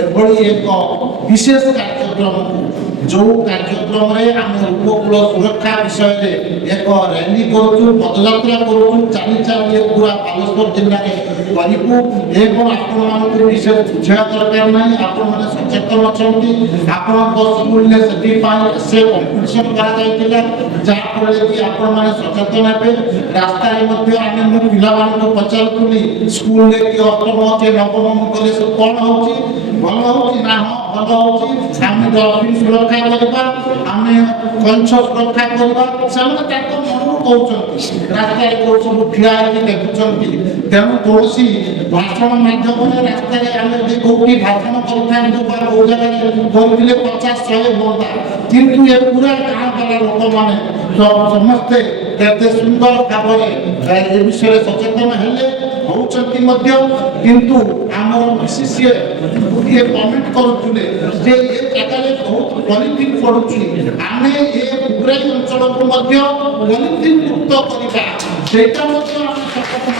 ଏଭଳି ଏକ ବିଶେଷ କାର୍ଯ୍ୟକ୍ରମକୁ ଯେଉଁ କାର୍ଯ୍ୟକ୍ରମରେ ଆମେ ଉପକୂଳ ସୁରକ୍ଷା ବିଷୟରେ ଏକ ରାଲି କରୁଛୁ, ପଦଯାତ୍ରା କରୁଛୁ, ଚାଲି ଚାଲି ପୁରା ବାଲେଶ୍ୱର ଜିଲ୍ଲାରେ କରିବୁ ଏବଂ ଆପଣମାନଙ୍କୁ ବିଶେଷ ବୁଝିବା ଦରକାର ନାହିଁ। ଆପଣମାନେ ସଚେତନ ଅଛନ୍ତି। ଆପଣଙ୍କ ସ୍କୁଲରେ ସେଥିପାଇଁ ସେ କମ୍ପିଟିସନ କରାଯାଇଥିଲା, ଯାହାଫଳରେ କି ଆପଣମାନେ ସଚେତନ ହେବେ। ରାସ୍ତାରେ ମଧ୍ୟ ଆମେ ମୁଁ ପିଲାମାନଙ୍କୁ ପଚାରୁଥିଲି ସ୍କୁଲରେ କି ଅଷ୍ଟମ କି ନବମ ଗଲେ ସବୁ କ'ଣ ହେଉଛି, ଭଲ ହେଉଛି ନା? ହଁ ଭଲ ହେଉଛି। ଆମେ ଡଲଫିନ୍ ସୁରକ୍ଷା କରିବା, ଆମେ କଇଁଛ ସୁରକ୍ଷା କରିବା, ସେମାନେ ତାଙ୍କ ମନରୁ କହୁଛନ୍ତି। ରାସ୍ତାରେ କେଉଁ ସବୁ ଠିଆ ହେଇକି ଦେଖୁଛନ୍ତି। ତେଣୁ କୌଣସି ଭାଷଣ ମାଧ୍ୟମରେ ରାସ୍ତାରେ ଆମେ ଯଦି କୋଉଠି ଭାଷଣ କରିଥାନ୍ତୁ ବା କୋଉ ଜାଗାରେ କରିଥିଲେ 50-100 ହୁଅନ୍ତା, କିନ୍ତୁ ଏ ପୁରା ଗାଁ ଗଲା ଲୋକମାନେ ସମସ୍ତେ କେତେ ସୁନ୍ଦର ଭାବରେ ଏ ବିଷୟରେ ସଚେତନ ହେଲେ ହେଉଛନ୍ତି ମଧ୍ୟ। କିନ୍ତୁ ଆମର ପିସିସିଏ ଗୋଟିଏ କମେଣ୍ଟ କରୁଥିଲେ ଯେ ଏ ଜାଗାରେ ବହୁତ ପଲିଥିନ୍ ପଡୁଛି, ଆମେ ଏ ପୁରାଇ ଅଞ୍ଚଳକୁ ମଧ୍ୟ ପଲିଥିନ୍ ମୁକ୍ତ କରିବା, ସେଇଟା ମଧ୍ୟ ଆମେ ସଚେତନ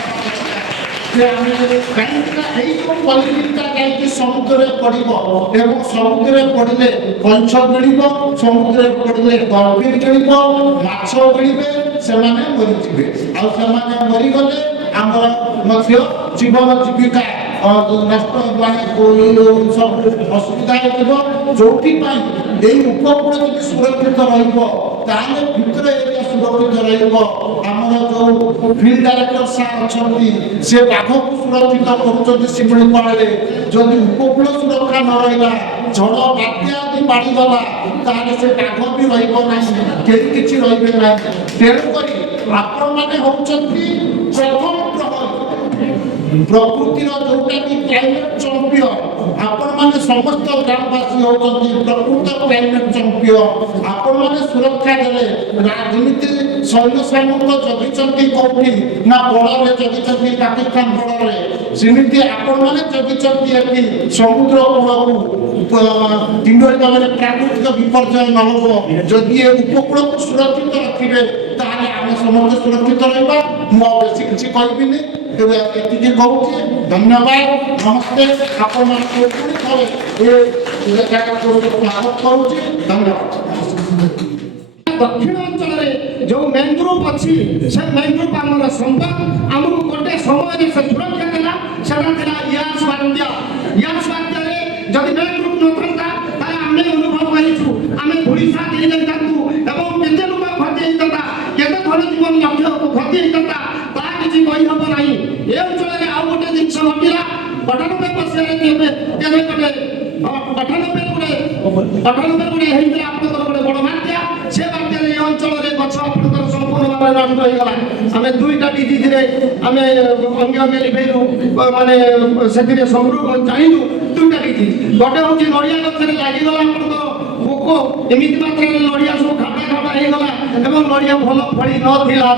ଯେ ଆମେ କାହିଁକିନା ଏଇ ଯେଉଁ ପଲିଥିନ୍ଟା ଯାଇକି ସମୁଦ୍ରରେ ପଡ଼ିବ ଏବଂ ସମୁଦ୍ରରେ ପଡ଼ିଲେ କଇଁଛ ମିଳିବ, ସମୁଦ୍ରରେ ପଡ଼ିଲେ ଡଲଫିନ୍ ମିଳିବ, ମାଛ ମିଳିବେ, ସେମାନେ ମରିଯିବେ। ଆଉ ସେମାନେ ମରିଗଲେ ଆମର ମଧ୍ୟ ଜୀବନ ଜୀବିକା ନଷ୍ଟ ମାନେ ସବୁ ଅସୁବିଧା ହେଇଯିବ। ଯୋଉଥିପାଇଁ ଏଇ ଉପକୂଳ ଯଦି ସୁରକ୍ଷିତ ରହିବ ତାହେଲେ ଭିତରେ ଏରିଆ ସୁରକ୍ଷିତ ରହିବ। ଆମର ଯୋଉ ଫିଲ୍ଡ ଡାଇରେକ୍ଟର ସାର୍ ଅଛନ୍ତି ସେ ବାଘକୁ ସୁରକ୍ଷିତ କରୁଛନ୍ତି ଶିମିଳିପାଳରେ। ଯଦି ଉପକୂଳ ସୁରକ୍ଷା ନ ରହିଲା, ଝଡ଼ ବାତ୍ୟା ଆଦି ମାଡ଼ିଗଲା, ତାହେଲେ ସେ ବାଘ ବି ରହିବ ନାହିଁ, କେହି କିଛି ରହିବେ ନାହିଁ। ତେଣୁକରି ଆପଣମାନେ ହେଉଛନ୍ତି ପ୍ରଥମ ପ୍ରକୃତିର ଯୋଉଟା କି କ୍ଲାଇମେଟ ଚମ୍ପିୟନ। ଆପଣମାନେ ସମସ୍ତ ଗ୍ରାମବାସୀ ହେଉଛନ୍ତି ପ୍ରକୃତ କ୍ଲାଇମେଟ ଚମ୍ପିୟନ। ଆପଣମାନେ ସୁରକ୍ଷା ଦେଲେ ଯେମିତି ସୈନ୍ୟ ସାମନ୍ତ ଜଗିଛନ୍ତି କୋଉଠି ନା ବଳରେ ଜଗିଛନ୍ତି ପାକିସ୍ତାନ ବଳରେ, ସେମିତି ଆପଣମାନେ ଜଗିଛନ୍ତି ଏଠି ସମୁଦ୍ର କୂଳକୁ କିଭଳି ପ୍ରାକୃତିକ ବିପର୍ଯ୍ୟୟ ନ ହେବ। ଯଦି ଏ ଉପକୂଳକୁ ସୁରକ୍ଷିତ ରଖିବେ ତାହେଲେ ଆମେ ସମସ୍ତେ ସୁରକ୍ଷିତ ରହିବା। ମୁଁ ଆଉ ବେଶୀ କିଛି କହିବିନି, ଏତିକି କହୁଛି। ଧନ୍ୟବାଦ, ନମସ୍ତେ। ଆପଣମାନଙ୍କୁ ପୁଣି ଥରେ ଏ ଜାଗାକୁ ସ୍ୱାଗତ କରୁଛି। ଧନ୍ୟବାଦ। ଦକ୍ଷିଣ ଅଞ୍ଚଳରେ ଯେଉଁ ମ୍ୟାଙ୍ଗ୍ରୋଭ୍ ଅଛି ସେ ମ୍ୟାଙ୍ଗ୍ରୋଭ୍ ଆମର ସମ୍ପଦ। ଆମକୁ ଗୋଟେ ସମୟରେ ସେ ସୁରକ୍ଷା ଦେଲା, ସେଟା ଥିଲା ୟାସ୍ ବାତ୍ୟା। ୟାସ୍ ବାତ୍ୟାରେ ଯଦି ମ୍ୟାଙ୍ଗ୍ରୋଭ୍ ନଥାନ୍ତା ତାହେଲେ ଆମେ ଅନୁଭବ କରିଛୁ ଆମେ ଧୂଳିସାତ ହେଇଯାଇଥାନ୍ତୁ ଏବଂ କେତେ ଲୋକ କ୍ଷତି ହେଇଥାନ୍ତା, କେତେ ଧନ ଜୀବନ ଲକ୍ଷ୍ୟ କ୍ଷତି ହେଇଥାନ୍ତା, ତାହା କିଛି କହିହେବ ନାହିଁ। ଏ ଅଞ୍ଚଳରେ ଆଉ ଗୋଟେ ଜିନିଷ ଘଟିଲା 98 ମସିହାରେ କେବେ ଗୋଟେ 98 ଗୋଟେ ହେଇଥିଲା ଆପଣଙ୍କର ଗୋଟେ ବଡ଼ ବାତ୍ୟା। ସେ ବାତ୍ୟାରେ ଏ ଅଞ୍ଚଳରେ ଗଛ ଆପଣଙ୍କର ସମ୍ପୂର୍ଣ୍ଣ ଭାବରେ ନଷ୍ଟ ହେଇଗଲା। ଆମେ 2ଟା ଡିଜିଜରେ ଆମେ ଅଙ୍ଗେ ଅଙ୍ଗେ ଲିଭେଇଲୁ, ମାନେ ସେଥିରେ ସଂଗ୍ରହ ଜାଣିଲୁ 2ଟା ଡିଜିଜ୍। ଗୋଟେ ହେଉଛି ନଡ଼ିଆ ଗଛରେ ଲାଗିଗଲା ଆପଣଙ୍କର ପୋକ, ଏମିତି ମାତ୍ରାରେ ନଡ଼ିଆ ସବୁ ଖାଟା ଖାଟା ହେଇଗଲା ଏବଂ ନଡ଼ିଆ ଭଲ ଫଳି ନଥିଲା।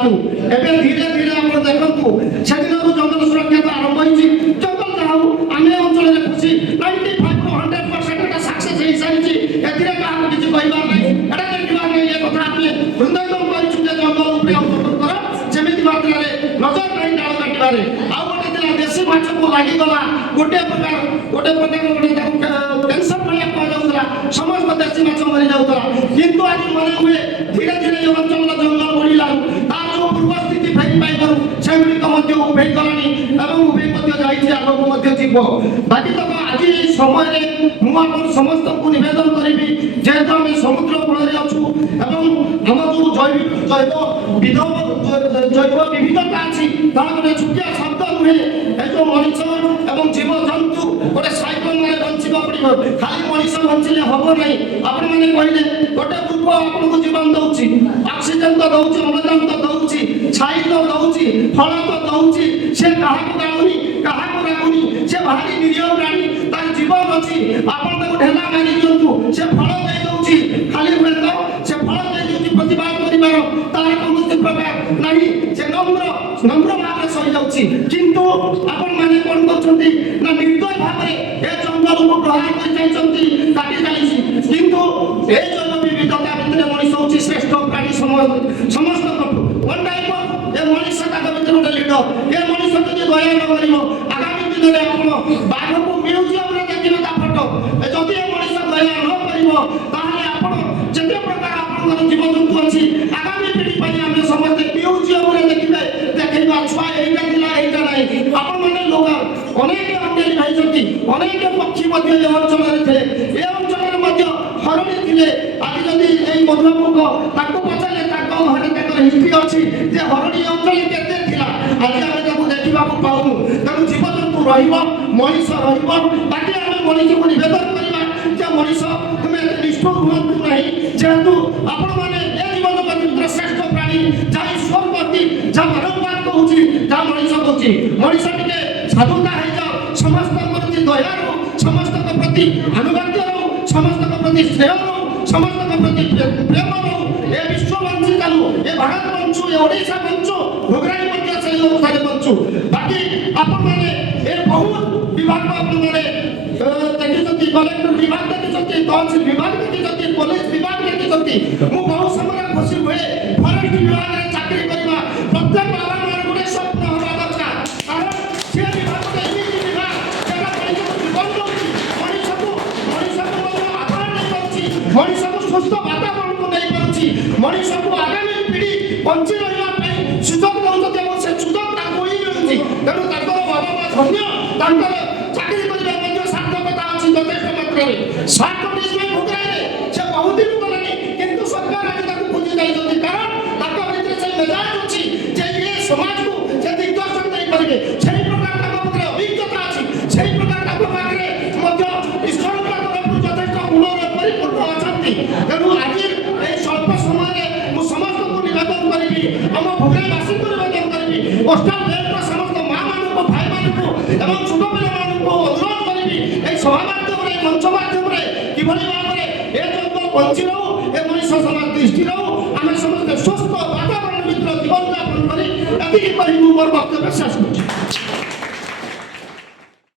ଏବେ ଧୀରେ ଧୀରେ ଆପଣ ଦେଖନ୍ତୁ ସେଦିନରୁ ଜଙ୍ଗଲ ସୁରକ୍ଷା ତ ଆରମ୍ଭ ହେଇଛି। ଜଙ୍ଗଲ ଯାହା ହଉ ଆମେ ଅଞ୍ଚଳରେ ଖୁସି 95-100% ଏଟା ସକ୍ସେସ୍ ହେଇସାରିଛି। ଏଥିରେ କାହାକୁ କିଛି କହିବାର ନାହିଁ, ଏଟା ଦେଖିବାର ନାହିଁ। ଏ କଥା ଆମେ ହୃଦୟଙ୍ଗମ କରିଛୁ ଯେ ଜଙ୍ଗଲ ଉପରେ ଅନ୍ତର୍ଭୁକ୍ତର ଯେମିତି ମାତ୍ରାରେ ନଜର ନାହିଁ ଡାଳ କାଟିବାରେ। ଆଉ ଗୋଟେ ଥିଲା ଦେଶୀ ମାଛକୁ ଲାଗିଗଲା ଗୋଟେ ପ୍ରକାର ଟେନସନ୍ ଭଳିଆ କୁହାଯାଉଥିଲା, ସମସ୍ତ ଦେଶୀ ମାଛ ମରିଯାଉଥିଲା। କିନ୍ତୁ ଆଜି ମନେ ହୁଏ ଧୀରେ ଧୀରେ ଏ ଅଞ୍ଚଳର ଜଙ୍ଗଲ ବଢ଼ିଲାରୁ ତାର ଯେଉଁ ପୂର୍ବ ସ୍ଥିତି ଫେରି ପାଇବାରୁ ସେଗୁଡ଼ିକ ମଧ୍ୟ ଉଭେଇ ଗଲାଣି ଏବଂ ଉଭେଇ ମଧ୍ୟ ଯାଇଛି, ଆଗକୁ ମଧ୍ୟ ଯିବ। ବାକି ତକ ଆଜି ଏହି ସମୟରେ ମୁଁ ଆପଣ ସମସ୍ତଙ୍କୁ ନିବେଦନ କରିବି, ଯେହେତୁ ଆମେ ସମୁଦ୍ର କୂଳରେ ଅଛୁ ଏବଂ ଆମ ଯେଉଁ ଜୈବ ବିବିଧତା ଅଛି ତାହା ଗୋଟେ ଛୋଟିଆ ଶବ୍ଦ ନୁହେଁ। ଏ ଯେଉଁ ମଣିଷ ଏବଂ ଜୀବଜନ୍ତୁ ଗୋଟେ ସାଇକ୍ଲୋନରେ ବଞ୍ଚିବାକୁ ପଡ଼ିବ, ଖାଲି ମଣିଷ ବଞ୍ଚିଲେ ହବ ନାହିଁ। ଆପଣମାନେ କହିଲେ ଗୋଟେ ବୃକ୍ଷ ଆପଣଙ୍କୁ ଜୀବନ ଦେଉଛି, ଅକ୍ସିଜେନ ତ ଦେଉଛି, ଅମ୍ଳଜାନ ତ ଦେଉଛି, ଛାଇ ତ ଦେଉଛି, ଫଳ ତ ଦେଉଛି। ସେ କାହାକୁ ଗାଳୁନି, କାହାକୁ ରାଗୁନି, ସେ ଭାରି ନିରୀହ ପ୍ରାଣୀ, ତାର ଜୀବନ ଅଛି। ଆପଣ ତାକୁ ଢେଲା ମାରି ଦିଅନ୍ତୁ, ସେ ଫଳ ଦେଇ ଦେଉଛି। ଖାଲି ହୁଏତ ସେ ଫଳ ଦେଇ ଦେଉଛି, ପ୍ରତିବାଦ କରିବାର ତାର କୌଣସି ପ୍ରକାର ନାହିଁ। ସେ ନମ୍ର ଭାବରେ ସହିଯାଉଛି। କିନ୍ତୁ ଆପଣମାନେ କ'ଣ କରୁଛନ୍ତି ନା ନିର୍ଦ୍ଦୟ ଭାବରେ ଏ ଜଙ୍ଗଲକୁ ପ୍ରହାର କରି ଯାଇଛନ୍ତି, କାଟି ଯାଇଛି। କିନ୍ତୁ ଏ ଜୈବ ବିବିଧତା ଭିତରେ ମଣିଷ ହେଉଛି ଶ୍ରେଷ୍ଠ ପ୍ରାଣୀ ସମସ୍ତଙ୍କଠୁ। ଏ ମଣିଷ ତାଙ୍କ ଭିତରେ ଗୋଟେ ଲିଡର। ଏ ମଣିଷ ଯଦି ଦୟା ନ କରିବ ଆଗାମୀ ଦିନରେ ଆପଣ ବାଘକୁ ମ୍ୟୁଜିୟମରେ ଦେଖିବେ ତା ଫଟୋ। ଯଦି ଏ ମଣିଷ ଦୟା ନ କରିବ ତାହେଲେ ଆପଣ ଯେତେ ପ୍ରକାର ଆପଣଙ୍କର ଜୀବଜନ୍ତୁ ଅଛି ଆଗାମୀ ପିଢ଼ି ପାଇଁ ଆମେ ସମସ୍ତେ ମ୍ୟୁଜିୟମରେ ଦେଖେଇବା ଛୁଆ ଏଇଟା ଥିଲା ଏଇଟା ନାହିଁ। ଆପଣମାନେ ଲୋକ ଅନେକ ଅଙ୍ଗେଲି ଭାଇଛନ୍ତି, ଅନେକ ପକ୍ଷୀ ମଧ୍ୟ ଏ ଅଞ୍ଚଳରେ ଥିଲେ, ଏ ଅଞ୍ଚଳରେ ମଧ୍ୟ ହରିଣୀ ଥିଲେ। ଆଜି ଯଦି ଏଇ ମଧୁବାବୁଙ୍କ ତାଙ୍କୁ ପଚାରିଲେ ତାଙ୍କ ଘରେ ତାଙ୍କର ହିଷ୍ଟ୍ରି ଅଛି ଯେ ହରିଣୀ ଏ ଅଞ୍ଚଳରେ କେତେ ଥିଲା, ଆଜି ଆମେ ତାକୁ ଦେଖିବାକୁ ପାଉନୁ। ତେଣୁ ଜୀବଜନ୍ତୁ ରହିବ, ମଣିଷ ରହିବ। ବାକି ଆମେ ମଣିଷକୁ ନିବେଦନ କରିବା ଯେ ମଣିଷ ତୁମେ ଏତେ ନିଷ୍ଠୁର ହୁଅନ୍ତୁ ନାହିଁ, ଯେହେତୁ ଆପଣମାନେ ଏ ଜୀବଜଗତ ଭିତରେ ଶ୍ରେଷ୍ଠ ପ୍ରାଣୀ ଯାହା ଈଶ୍ୱର କହନ୍ତି, ଯାହା ମାନବବାଦ କହୁଛି, ଯାହା ମଣିଷ କହୁଛି। ମଣିଷ ଟିକେ ସାଧୁତା ହେଇଯାଉ, ସମସ୍ତଙ୍କ ପ୍ରତି ଦୟାରୁ, ସମସ୍ତଙ୍କ ପ୍ରତି ଆନୁଗତ୍ୟ ରହୁ, ସମସ୍ତଙ୍କ ପ୍ରତି ସ୍ନେହ ରହୁ, ସମସ୍ତଙ୍କ ପ୍ରତି ପ୍ରେମ ରହୁ। ଏ ବିଶ୍ୱ ବଞ୍ଚି ଚାଲୁ, ଏ ଭାରତ ବଞ୍ଚୁ, ଏ ଓଡ଼ିଶା ବଞ୍ଚୁ, ଭୋଗରାଇ ମଧ୍ୟ ସେଇ ଅନୁସାରେ ବଞ୍ଚୁ। ବାକି ଆପଣମାନେ ଏ ବହୁତ ବିଭାଗ ଆପଣମାନେ ଦେଖିଛନ୍ତି, କଲେକ୍ଟର ବିଭାଗ ଦେଖିଛନ୍ତି, ତହସିଲ ବିଭାଗ ଦେଖିଛନ୍ତି, ପୋଲିସ ବିଭାଗ ଦେଖିଛନ୍ତି। ମୁଁ ବହୁତ ସମୟ ଖୁସି ହୁଏ ଫରେଷ୍ଟ ବିଭାଗରେ ଚାକିରି କରିବା ପ୍ରତ୍ୟେକ ବାବାଙ୍କର ଗୋଟେ ସ୍ୱପ୍ନ ହେବା ଦରକାର। କାରଣ ସେ ବିଭାଗରେ ଏମିତି ବିଭାଗ ଯାହା ମଣିଷକୁ ଜୀବନ ଦେଉଛି, ମଣିଷକୁ ମଧ୍ୟ ଆଧାର ନେଇପାରୁଛି, ମଣିଷକୁ ସୁସ୍ଥ ବାତାବରଣକୁ ନେଇପାରୁଛି, ମଣିଷକୁ ଆଗାମୀ ପିଢ଼ି ବଞ୍ଚି ରହିବା ପାଇଁ ସୁଯୋଗ ଦେଉଛନ୍ତି ଏବଂ ସେ ସୁଯୋଗ ତାଙ୍କୁ ହିଁ ମିଳୁଛି। ତେଣୁ ତାଙ୍କର ବାବା ମା ଧନ୍ୟ, ତାଙ୍କର ଚାକିରି କରିବା ମଧ୍ୟ ସାର୍ଥକତା ଅଛି ଯଥେଷ୍ଟ ମାତ୍ରାରେ। ଭୋଗରାଇରେ ସେ ବହୁତ ଦିନ ଗଲାଣି, କିନ୍ତୁ ସରକାର ଆଜି ତାକୁ ଖୋଜି ଯାଇଛନ୍ତି। କାରଣ ତାଙ୍କ ଭିତରେ ସେ ମେଜାଜ ଅଛି ଯେ ଏ ସମାଜକୁ ସେ ଦିଗ୍ଦର୍ଶନ ଦେଇପାରିବେ। ସେହି ପ୍ରକାର ତାଙ୍କ ପାଖରେ ଅଭିଜ୍ଞତା ଅଛି, ସେହି ପ୍ରକାର ତାଙ୍କ ପାଖରେ ମଧ୍ୟ ଈଶ୍ୱରଙ୍କ ତରଫରୁ ଯଥେଷ୍ଟ ଗୁଣରେ ପରିପୂର୍ଣ୍ଣ ଅଛନ୍ତି। ତେଣୁ ଆଜି ଏହି ସ୍ୱଳ୍ପ ସମୟରେ ମୁଁ ସମସ୍ତଙ୍କୁ ନିବେଦନ କରିବି, ଆମ ଭୋଗରାଇବାସୀଙ୍କୁ ନିବେଦନ କରିବି, କୋଷ୍ଟାଲ ବେଲ୍ଟର ସମସ୍ତ ମାଆମାନଙ୍କୁ, ଭାଇମାନଙ୍କୁ ଏବଂ ଛୋଟ ପିଲାମାନଙ୍କୁ ଅନୁରୋଧ କରିବି ଏହି ସଭା ମାଧ୍ୟମରେ, ଏହି ମଞ୍ଚ ମାଧ୍ୟମରେ କିଭଳି ଭାବରେ ଏ ଜଙ୍ଗଲ ବଞ୍ଚି ରହୁ, ଏ ମଣିଷ ସମାଜ ଦୃଷ୍ଟି ରହୁ, ଆମେ ସମସ୍ତେ ସୁସ୍ଥ ବାତାବରଣ ଭିତରେ ଜୀବନଯାପନ କରି ଏତିକି କହି ମୁଁ ମୋର ବକ୍ତବ୍ୟ ଶେଷ କରୁଛି।